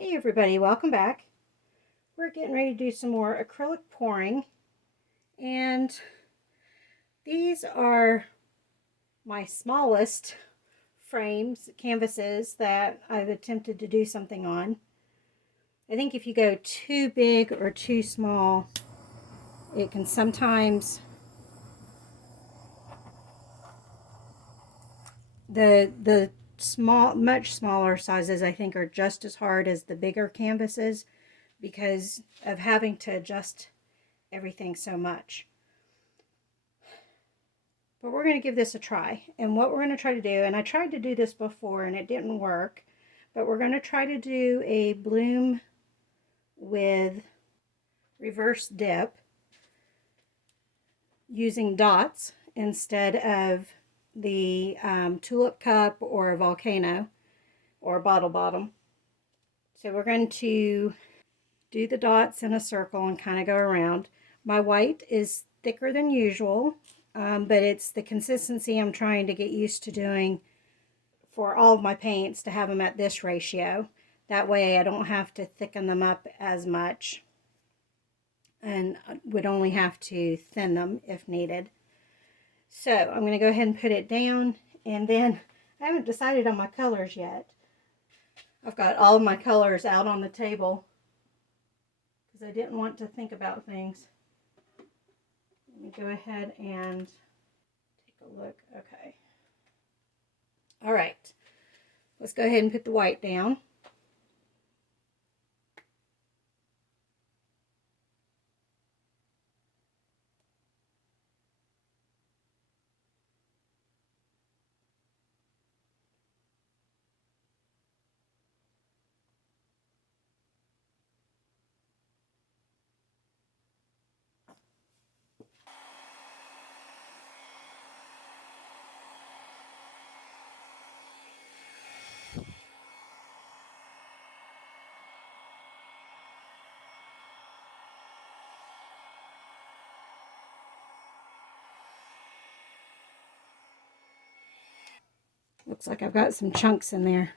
Hey everybody, welcome back. We're getting ready to do some more acrylic pouring, and these are my smallest canvases that I've attempted to do something on. I think if you go too big or too small, it can sometimes, the much smaller sizes I think are just as hard as the bigger canvases because of having to adjust everything so much. But we're going to give this a try. And what we're going to try to do, and I tried to do this before and it didn't work, but we're going to try to do a bloom with reverse dip using dots instead of the tulip cup or a volcano or a bottle bottom. So we're going to do the dots in a circle and kind of go around. My white is thicker than usual, but it's the consistency I'm trying to get used to doing for all of my paints, to have them at this ratio. That way I don't have to thicken them up as much and would only have to thin them if needed. So I'm going to go ahead and put it down, and then I haven't decided on my colors yet. I've got all of my colors out on the table because I didn't want to think about things. Let me go ahead and take a look. Okay. All right. Let's go ahead and put the white down. Looks like I've got some chunks in there.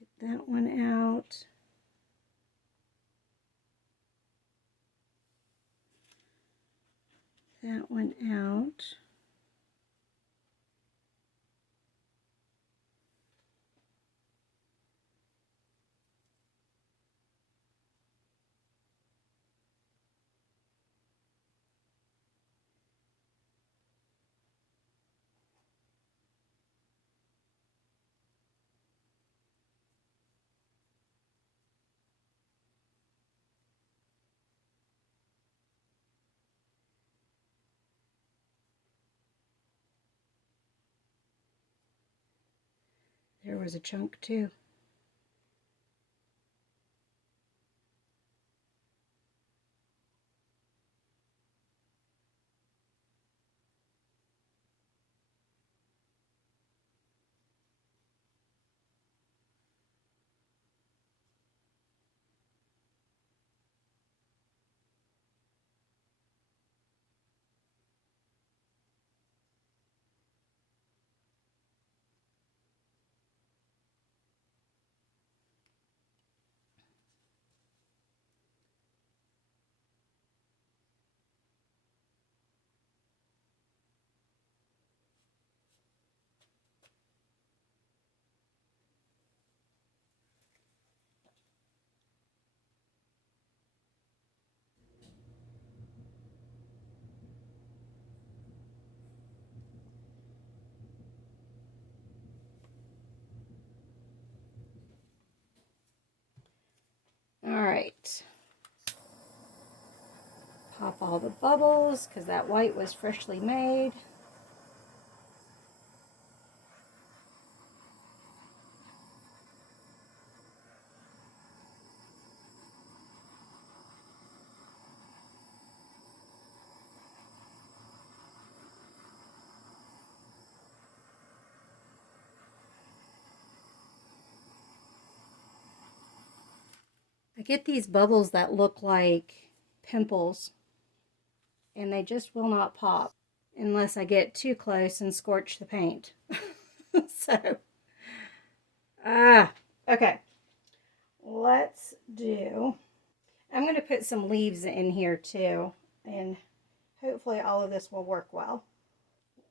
Get that one out. That one out. There was a chunk too. All right. Pop all the bubbles because that white was freshly made. I get these bubbles that look like pimples, and they just will not pop unless I get too close and scorch the paint. So put some leaves in here too, and hopefully all of this will work well.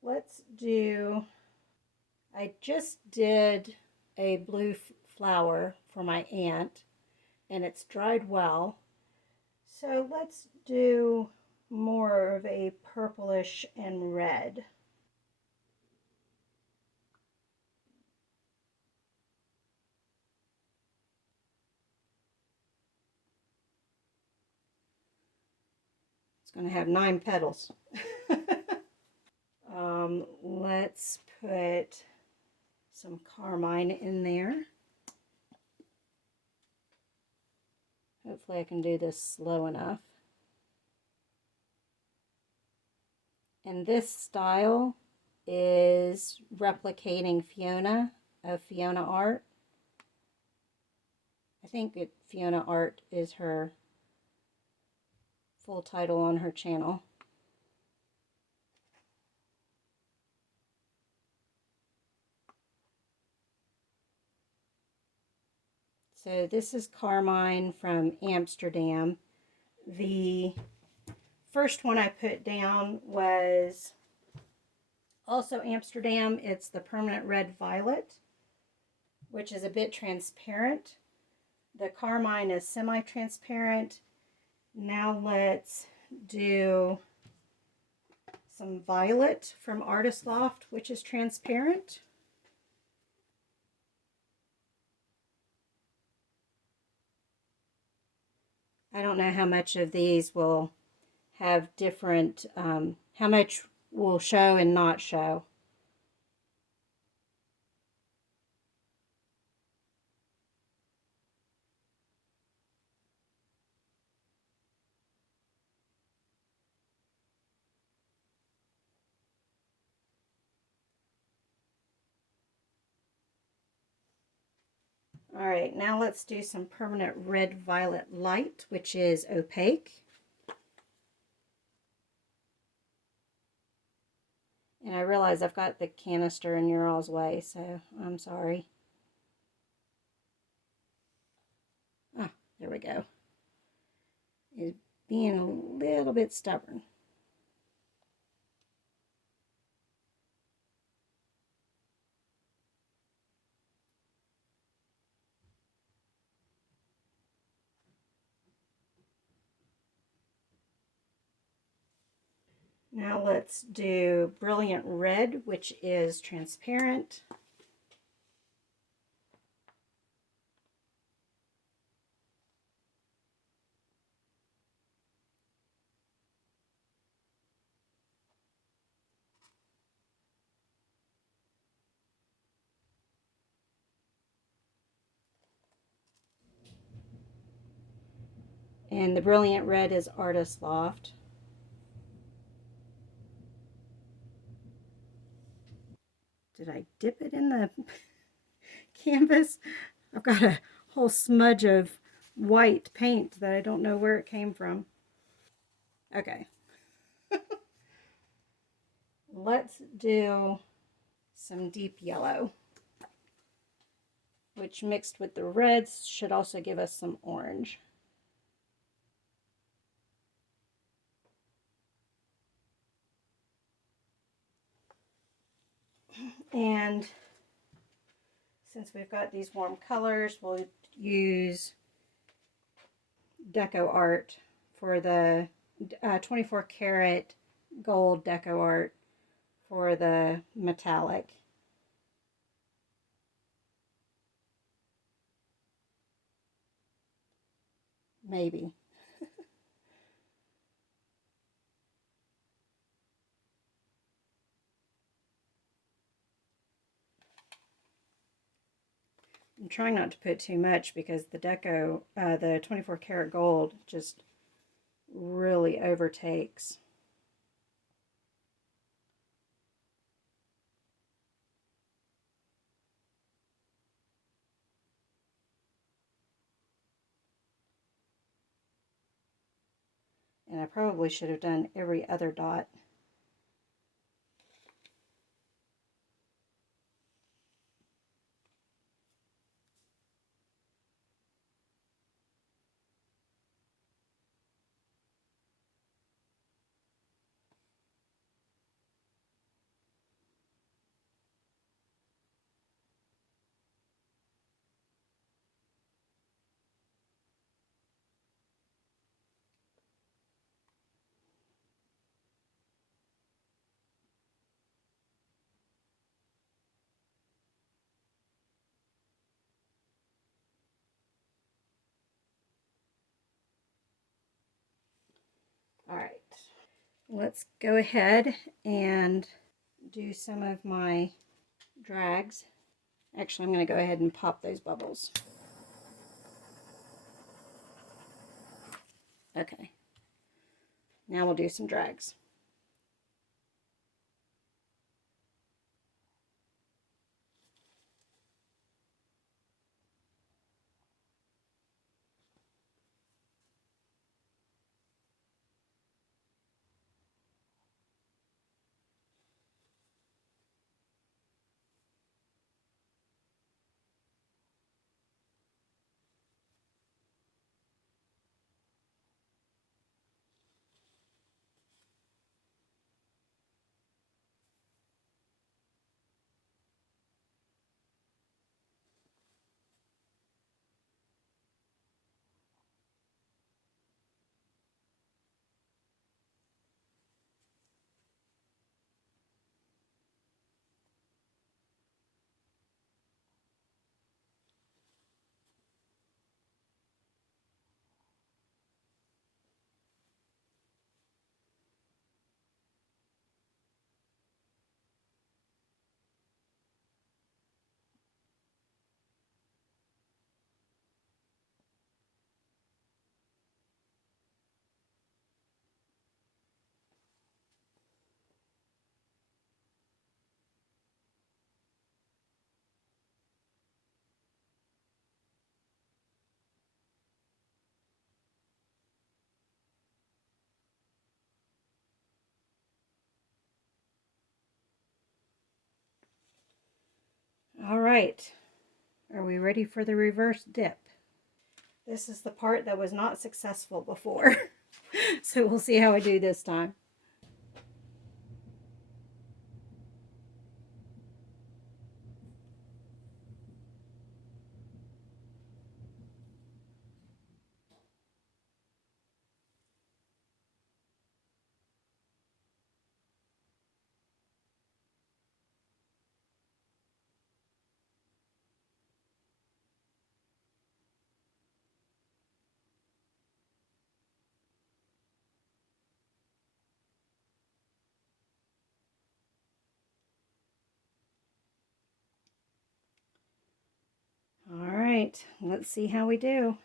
Let's do, I just did a blue flower for my aunt, and it's dried well. So let's do more of a purplish and red. It's going to have 9 petals. Let's put some carmine in there. Hopefully I can do this slow enough. And this style is replicating Fiona of Fiona Art. I think Fiona Art is her full title on her channel. So this is carmine from Amsterdam. The first one I put down was also Amsterdam. It's the permanent red violet, which is a bit transparent. The carmine is semi-transparent. Now let's do some violet from Artist Loft, which is transparent. I don't know how much of these will have different, how much will show and not show. All right, now let's do some permanent red violet light, which is opaque. And I realize I've got the canister in your all's way, so I'm sorry. Ah, there we go. It's being a little bit stubborn. Now let's do brilliant red, which is transparent. And the brilliant red is Artist Loft. Did I dip it in the canvas? I've got a whole smudge of white paint that I don't know where it came from. Okay. Let's do some deep yellow, which mixed with the reds should also give us some orange. And since we've got these warm colors, we'll use deco art for the 24 karat gold deco art for the metallic. Maybe. I'm trying not to put too much because the deco, the 24 karat gold just really overtakes. And I probably should have done every other dot. let's go ahead and do some of my drags. Actually, I'm going to go ahead and pop those bubbles. Okay, now we'll do some drags. All right, are we ready for the reverse dip? This is the part that was not successful before. So we'll see how I do this time. All right, let's see how we do.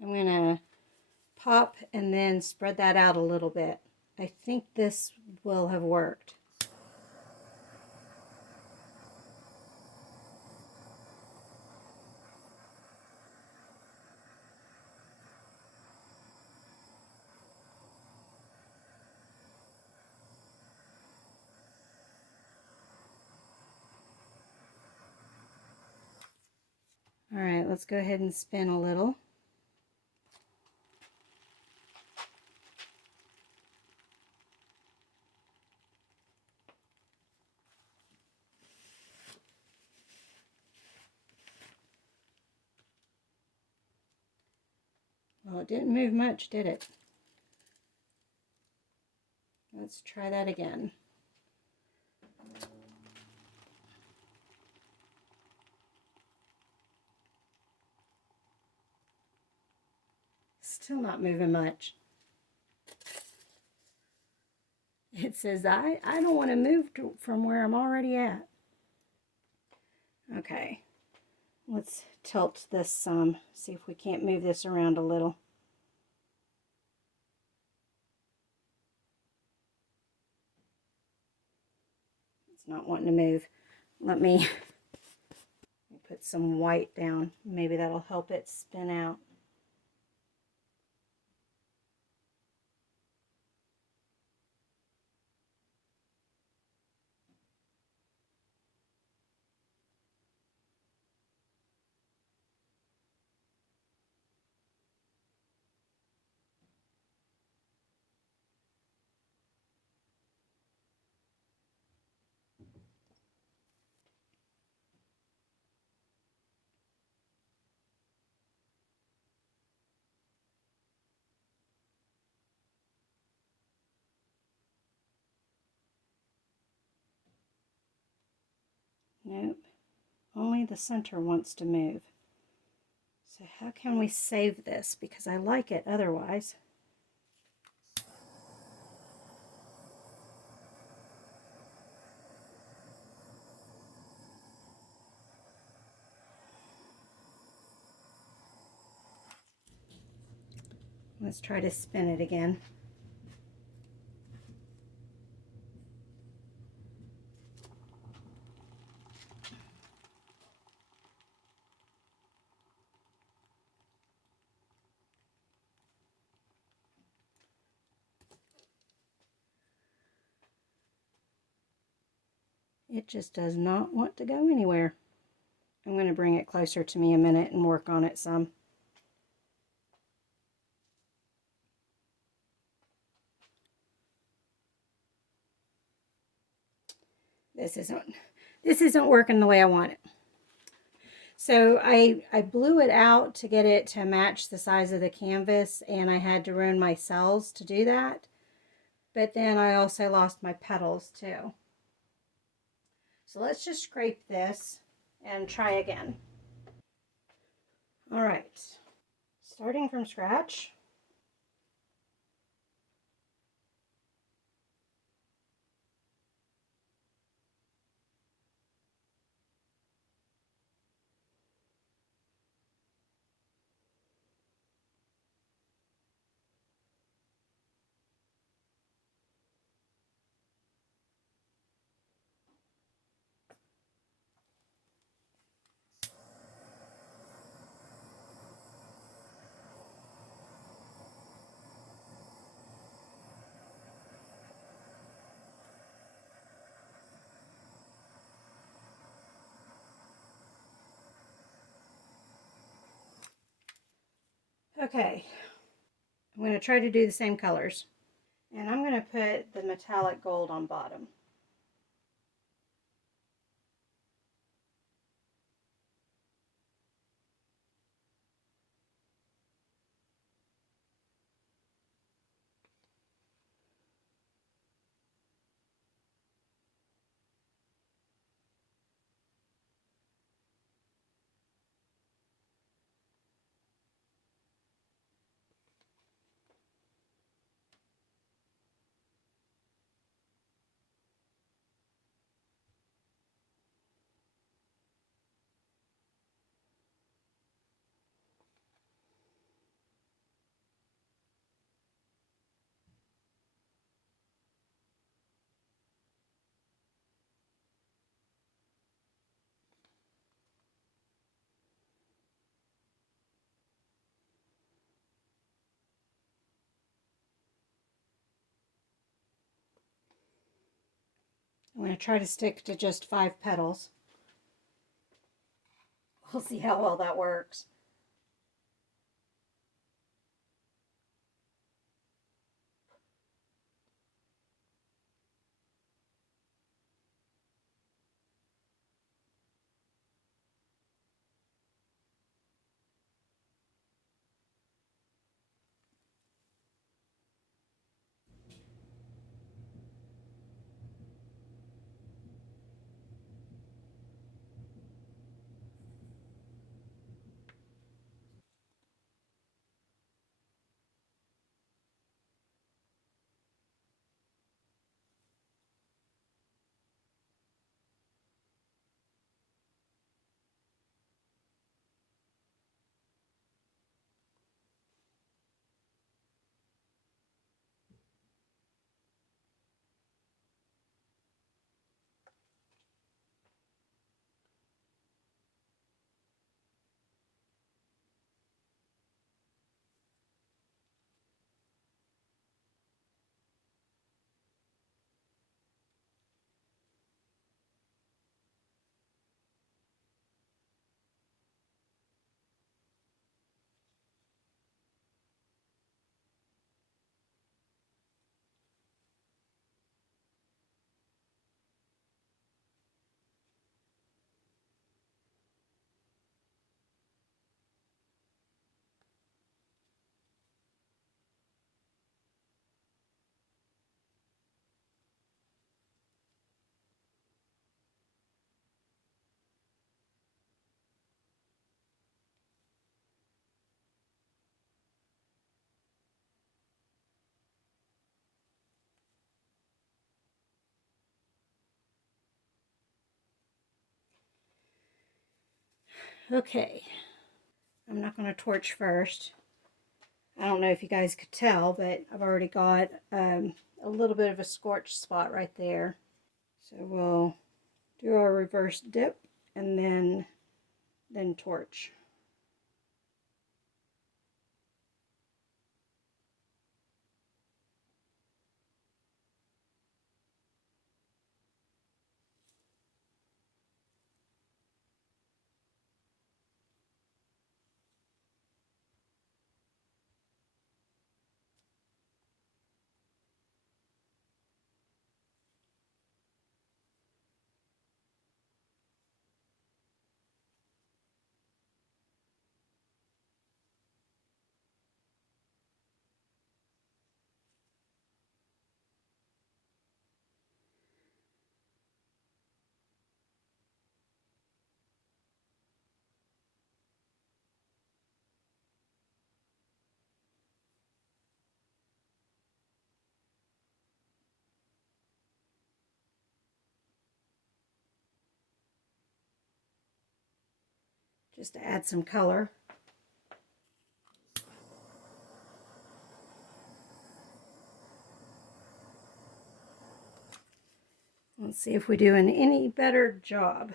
I'm going to pop and then spread that out a little bit. I think this will have worked. All right, let's go ahead and spin a little. Well, it didn't move much, did it? Let's try that again. Still not moving much. It says I don't want to move from where I'm already at. Okay, let's tilt this some, see if we can't move this around a little. It's not wanting to move. Let me put some white down. Maybe that'll help it spin out. Nope. Only the center wants to move. So how can we save this? Because I like it otherwise. Let's try to spin it again. It just does not want to go anywhere. I'm going to bring it closer to me a minute and work on it some. This isn't working the way I want it. So I blew it out to get it to match the size of the canvas, and I had to ruin my cells to do that. But then I also lost my petals too. So let's just scrape this and try again. All right, starting from scratch. Okay, I'm going to try to do the same colors. And I'm going to put the metallic gold on bottom. I'm going to try to stick to just 5 petals. We'll see how well that works. Okay, I'm not going to torch first. I don't know if you guys could tell, but I've already got a little bit of a scorch spot right there. So we'll do our reverse dip and then torch. Just to add some color. Let's see if we do an any better job.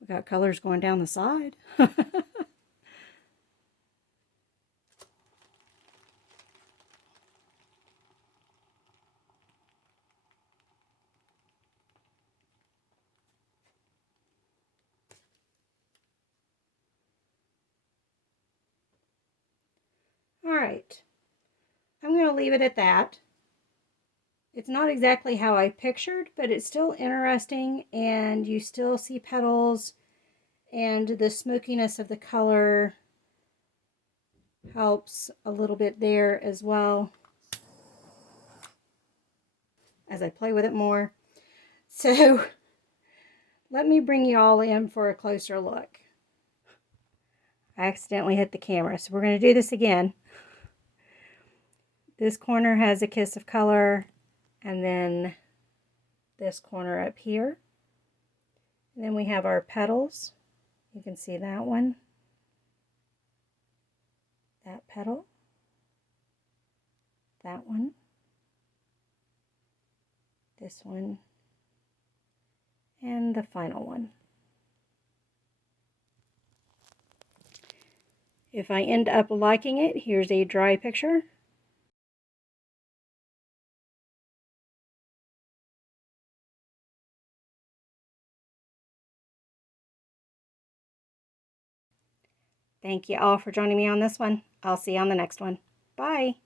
We got colors going down the side. All right, I'm going to leave it at that. It's not exactly how I pictured, but it's still interesting, and you still see petals, and the smokiness of the color helps a little bit there as well as I play with it more. So let me bring you all in for a closer look. I accidentally hit the camera, so we're going to do this again. This corner has a kiss of color, and then this corner up here. And then we have our petals. You can see that one, that petal, that one, this one, and the final one. If I end up liking it, here's a dry picture. Thank you all for joining me on this one. I'll see you on the next one. Bye.